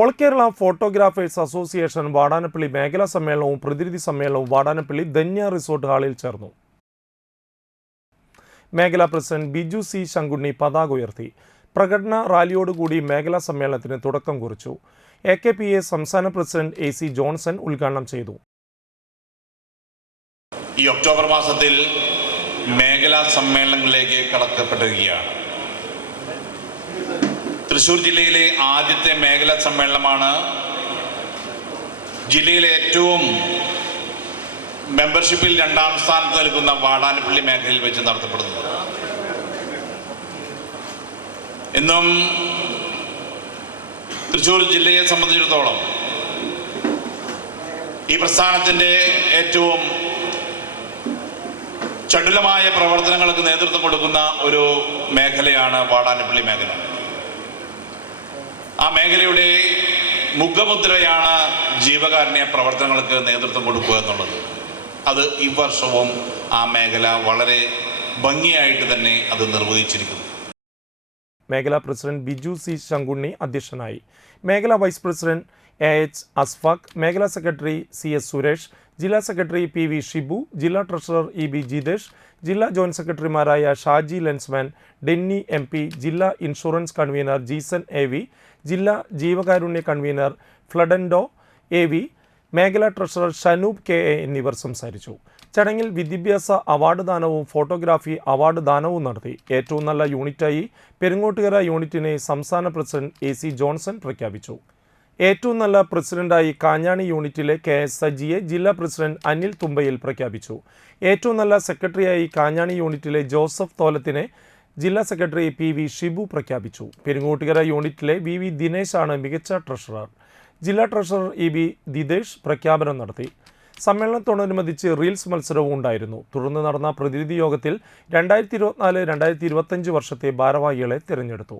All Kerala photographers association Vadanappally മേഖലാ സമ്മേളനവും പ്രതിനിധി സമ്മേളനവും വാടാനപ്പള്ളി ധന്യ റിസോർട്ട് ഹാളിൽ ചേർന്നു. മേഖലാ പ്രസിഡന്റ് ബിജു സി ശങ്കുണ്ണി പതാക ഉയർത്തി. പ്രകടന റാലിയോടുകൂടി മേഖലാ സമ്മേളനത്തിന് തുടക്കം കുറിച്ചു. എ കെ പി എ സംസ്ഥാന പ്രസിഡന്റ് എ സി ജോൺസൺ ഉദ്ഘാടനം ചെയ്തു. ഈ ഒക്ടോബർ മാസത്തിൽ മേഖലാ സമ്മേളനങ്ങളിലേക്ക് കടക്കപ്പെട്ടിരിക്കുകയാണ് തൃശൂർ ജില്ലയിലെ ആദ്യത്തെ മേഖലാ സമ്മേളനമാണ്. ജില്ലയിലെ ഏറ്റവും മെമ്പർഷിപ്പിൽ രണ്ടാം സ്ഥാനത്ത് നിൽക്കുന്ന വാടാനപ്പള്ളി മേഖലയിൽ വെച്ച് നടത്തപ്പെടുന്നത്. ഇന്നും തൃശൂർ ജില്ലയെ സംബന്ധിച്ചിടത്തോളം ഈ പ്രസ്ഥാനത്തിന്റെ ഏറ്റവും ചടുലമായ പ്രവർത്തനങ്ങൾക്ക് നേതൃത്വം കൊടുക്കുന്ന ഒരു മേഖലയാണ് വാടാനപ്പള്ളി മേഖല. ആ മേഖലയുടെ മുഖമുദ്രയാണ് ജീവകാരുണ്യ പ്രവർത്തനങ്ങൾക്ക് നേതൃത്വം കൊടുക്കുക എന്നുള്ളത്. അത് ഈ വർഷവും ആ മേഖല വളരെ ഭംഗിയായിട്ട് തന്നെ അത് നിർവഹിച്ചിരിക്കുന്നു. മേഖലാ പ്രസിഡന്റ് ബിജു സി ശങ്കുണ്ണി അധ്യക്ഷനായി. മേഖലാ vice president A H Asfaq മേഖലാ സെക്രട്ടറി സി എസ് സുരേഷ് ജില്ലാ സെക്രട്ടറി പി വി ഷിബു ജില്ലാ ട്രഷറർ ഇ ബി ജിതേഷ് ജില്ലാ ജോയിന്റ് സെക്രട്ടറിമാരായ Shaji lensman Denny M P ജില്ലാ insurance convener Jeesan A V ജില്ലാ ജീവകാരുണ്യ കൺവീനർ ഫ്ലഡൻഡോ എ വി മേഖലാ ട്രഷറർ ഷനൂബ് കെ എ എന്നിവർ സംസാരിച്ചു. ചടങ്ങിൽ വിദ്യാഭ്യാസ അവാർഡ് ദാനവും ഫോട്ടോഗ്രാഫി അവാർഡ് ദാനവും നടത്തി. ഏറ്റവും നല്ല യൂണിറ്റായി പെരുങ്ങോട്ടുകര യൂണിറ്റിനെ സംസ്ഥാന പ്രസിഡന്റ് എ സി ജോൺസൺ പ്രഖ്യാപിച്ചു. ഏറ്റവും നല്ല പ്രസിഡന്റായി കാഞ്ഞാണി യൂണിറ്റിലെ കെ എസ് സജിയെ ജില്ലാ പ്രസിഡന്റ് അനിൽ തുമ്പയിൽ പ്രഖ്യാപിച്ചു. ഏറ്റവും നല്ല സെക്രട്ടറിയായി കാഞ്ഞാണി യൂണിറ്റിലെ ജോസഫ് തോലത്തിനെ ജില്ലാ സെക്രട്ടറി പി വി ഷിബു പ്രഖ്യാപിച്ചു. പെരുങ്ങോട്ടുകര യൂണിറ്റിലെ വി വി ദിനേശാണ് മികച്ച ട്രഷറർ. ജില്ലാ ട്രഷറർ ഇ ബി ദിതേഷ് പ്രഖ്യാപനം നടത്തി. സമ്മേളനത്തോടനുബന്ധിച്ച് റീൽസ് മത്സരവും ഉണ്ടായിരുന്നു. തുടർന്ന് നടന്ന പ്രതിനിധി യോഗത്തിൽ രണ്ടായിരത്തി ഇരുപത്തിനാല് രണ്ടായിരത്തി ഇരുപത്തഞ്ച് വർഷത്തെ ഭാരവാഹികളെ തിരഞ്ഞെടുത്തു.